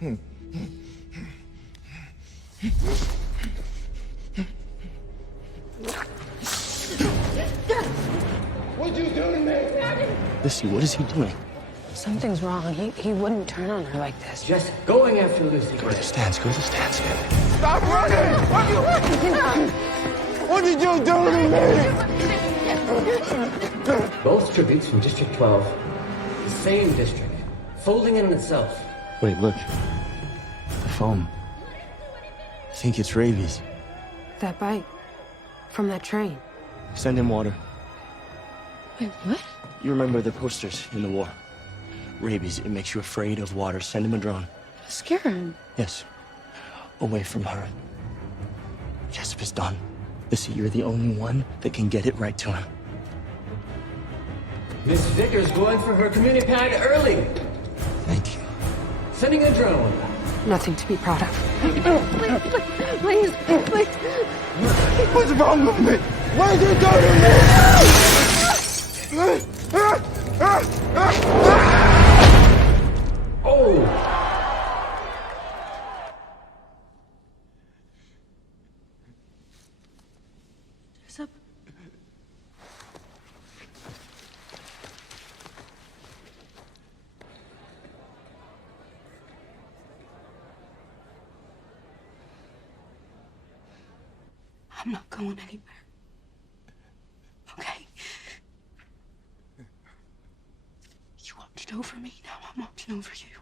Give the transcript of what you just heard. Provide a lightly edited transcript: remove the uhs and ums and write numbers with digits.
What'd you do to me? Lucy, what is he doing? Something's wrong. He wouldn't turn on her like this. Just going after Lucy Gray. Go to the stands. Stop running! What did you do to me? Both tributes from District 12. The same district. Folding in on itself. Wait, look. The foam. I think it's rabies. That bite from that train. Send him water. Wait, what? You remember the posters in the war? Rabies, it makes you afraid of water. Send him a drone. Scare him. Yes. Away from her. Jessup is done. Lucy, you're the only one that can get it right to him. Miss Vickers going for her community pad early. Thank you. Sending a drone. Nothing to be proud of. Please. What's wrong with me? What did you do to me? Oh! Jessup. I'm not going anywhere. Okay? You watched over me, now I'm watching over you.